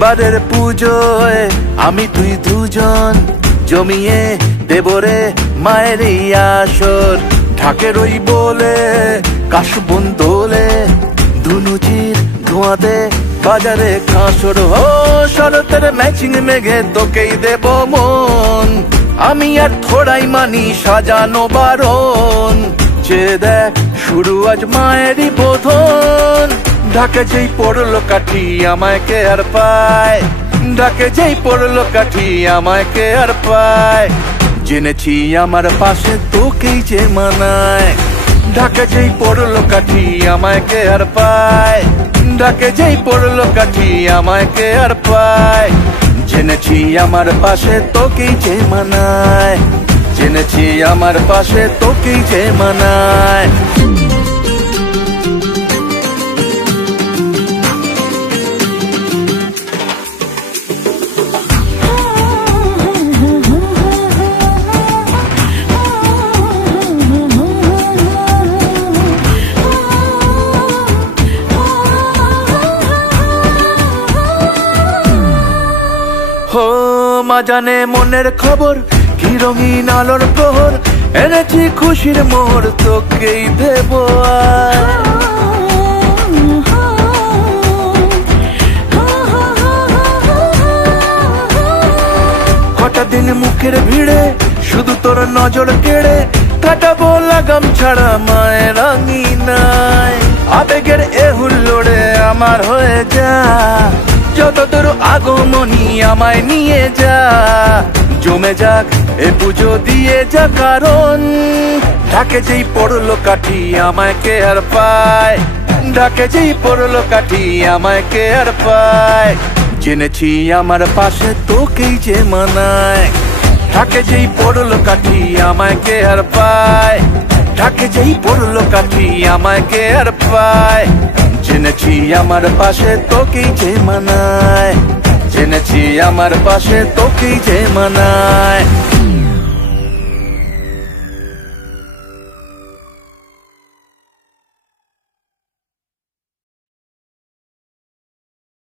এবারের পুজোয় আমি তুই দুজন জমিয়ে দেবরে মায়ের আসর। ঢাকের ওই বলে কাশবন দোলে ধুনুচির ধোঁয়াতে বাজারে কাঁসর। ও শরতের ম্যাচিং মেঘে তোকেই দেব মন, আমি আর থোড়াই মানি সাজানো বারণ। যে দেখ শুরু আজ মায়েরই বোধন, ঢাকে যেই পড়লো কাঠি আমায় কে আর পায়, ঢাকে যেই পড়লো কাঠি আমায় কে আর পায়। জেনেছি আমার পাশে তোকেই যে মানায়, ঢাকে যেই পড়লো কাঠি আমায় কে আর পায়, ঢাকে যেই পড়লো কাঠি আমায় কে আর পায়। জেনেছি আমার পাশে তোকেই যে মানায়, জেনেছি আমার পাশে তোকেই যে মানায়। হো মা জানে মনের খবর, কি রঙিন আলোর প্রহর, এনেছি খুশির মোহর তোকেই দেব আজ। কটা দিন মুখের ভিড়ে শুধু তোর নজর কেড়ে কাটাবো লাগাম ছাড়া মায়ের আঙিনায়। আবেগের এ হুল্লোড়ে আমার হয়ে যা, যত তোর আগমনী আমায় নিয়ে যা। জমে যাক এ পুজো দিয়ে যা, কারণ ঢাকে যেই পড়লো কাঠি আমায় কে আর পায়, ঢাকে যেই পড়লো কাঠি আমায় কে আর পায়। জেনেছি আমার পাশে তোকেই যে মানায়, ঢাকে যেই পড়লো কাঠি আমায় কে আর পায়, ঢাকে যেই পড়লো কাঠি আমায় কে আর পায়। জেনেছি আমার পাশে তোকেই যে মানায়, জেনেছি আমার পাশে তোকেই যে মানায়।